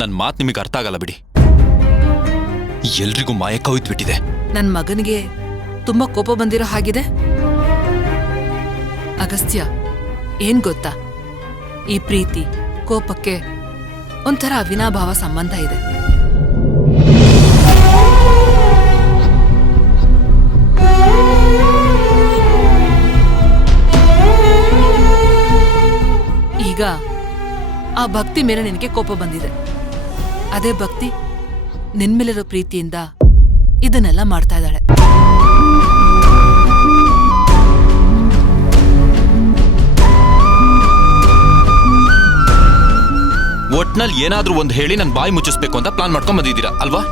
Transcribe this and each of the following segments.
ನನ್ ಮಾತ್ ನಿಮಗೆ ಅರ್ಥ ಆಗಲ್ಲ ಬಿಡಿ. ಎಲ್ರಿಗೂ ಮಾಯ ಕವಿತ್ಬಿಟ್ಟಿದೆ. ನನ್ ಮಗನಿಗೆ ತುಂಬಾ ಕೋಪ ಬಂದಿರೋ ಹಾಗಿದೆ. ಅಗಸ್ತ್ಯ, ಏನ್ ಗೊತ್ತಾ, ಈ ಪ್ರೀತಿ ಕೋಪಕ್ಕೆ ಒಂಥರ ಅವಿನಾಭಾವ ಸಂಬಂಧ ಇದೆ. ಈಗ ಆ ಭಕ್ತಿ ಮೇಲೆ ನಿನಗೆ ಕೋಪ ಬಂದಿದೆ. ಅದೇ ಭಕ್ತಿ ನಿನ್ಮೇಲಿರೋ ಪ್ರೀತಿಯಿಂದ ಇದನ್ನೆಲ್ಲ ಮಾಡ್ತಾ ಇದ್ದಾಳೆ. ಒಟ್ನಲ್ಲಿ ಏನಾದ್ರೂ ಒಂದು ಹೇಳಿ ನನ್ ಬಾಯಿ ಮುಚ್ಚಿಸ್ಬೇಕು ಅಂತ ಪ್ಲಾನ್ ಮಾಡ್ಕೊಂಡ್ ಬಂದಿದ್ದೀರಾ ಅಲ್ವಾ?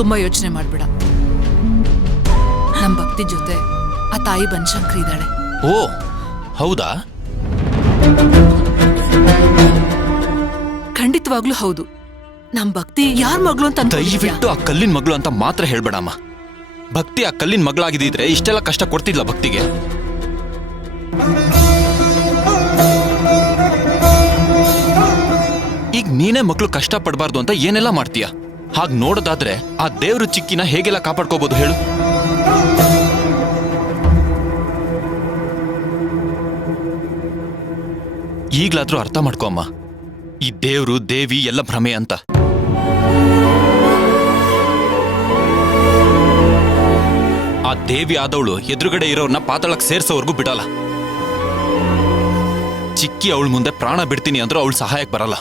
ತುಂಬಾ ಯೋಚನೆ ಮಾಡ್ಬೇಡ. ನಮ್ ಭಕ್ತಿ ಜೊತೆ ಆ ತಾಯಿ ಬನಶಂಕರಿ ಇದ್ದಾಳೆ. ಓ ಹೌದಾ? ಖಂಡಿತವಾಗ್ಲೂ ಹೌದು. ನಮ್ ಭಕ್ತಿ ಯಾರ್ ಮಗಳು ಅಂತ ದಯವಿಟ್ಟು ಆ ಕಲ್ಲಿನ ಮಗಳು ಅಂತ ಮಾತ್ರ ಹೇಳ್ಬೇಡಮ್ಮ. ಭಕ್ತಿ ಆ ಕಲ್ಲಿನ ಮಗಳಾಗಿದ್ದಿದ್ರೆ ಇಷ್ಟೆಲ್ಲ ಕಷ್ಟ ಕೊಡ್ತಿದ್ಲ ಭಕ್ತಿಗೆ? ಈಗ ನೀನೇ ಮಕ್ಕಳು ಕಷ್ಟ ಪಡಬಾರ್ದು ಅಂತ ಏನೆಲ್ಲ ಮಾಡ್ತೀಯ? ಹಾಗ್ ನೋಡೋದಾದ್ರೆ ಆ ದೇವ್ರ ಚಿಕ್ಕಿನ ಹೇಗೆಲ್ಲ ಕಾಪಾಡ್ಕೋಬಹುದು ಹೇಳು? ಈಗ್ಲಾದ್ರೂ ಅರ್ಥ ಮಾಡ್ಕೊ ಅಮ್ಮ, ಈ ದೇವ್ರು ದೇವಿ ಎಲ್ಲ ಭ್ರಮೆ ಅಂತ. ಆ ದೇವಿ ಆದವಳು ಎದುರುಗಡೆ ಇರೋರ್ನ ಪಾತಾಳಕ್ಕೆ ಸೇರ್ಸೋವರೆಗೂ ಬಿಡಲ್ಲ. ಚಿಕ್ಕಿ ಅವಳ ಮುಂದೆ ಪ್ರಾಣ ಬಿಡ್ತೀನಿ ಅಂದ್ರೂ ಅವಳು ಸಹಾಯಕ್ಕೆ ಬರಲ್ಲ.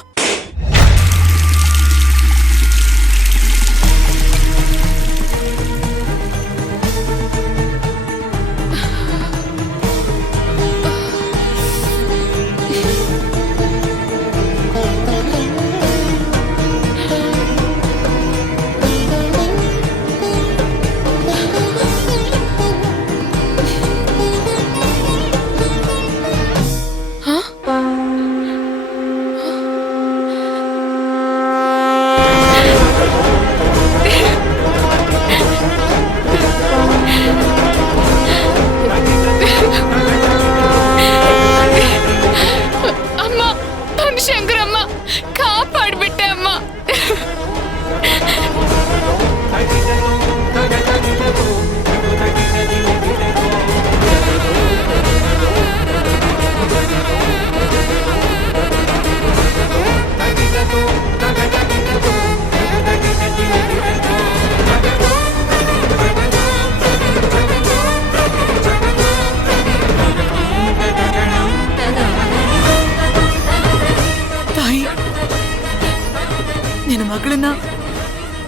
ನಿನ್ನ ಮಗಳನ್ನ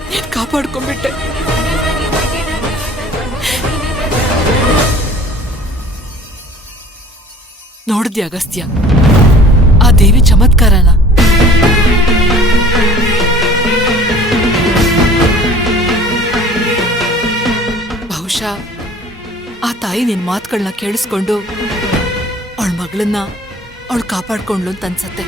ನೀನ್ ಕಾಪಾಡ್ಕೊಂಡ್ಬಿಟ್ಟೆ. ನೋಡಿದ್ಯಾ ಅಗಸ್ತ್ಯ ಆ ದೇವಿ ಚಮತ್ಕಾರನ? ಬಹುಶಃ ಆ ತಾಯಿ ನಿನ್ ಮಾತುಗಳನ್ನ ಕೇಳಿಸ್ಕೊಂಡು ಅವಳ ಮಗಳನ್ನ ಅವಳು ಕಾಪಾಡ್ಕೊಂಡ್ಲು ಅಂತ ಅನ್ಸತ್ತೆ.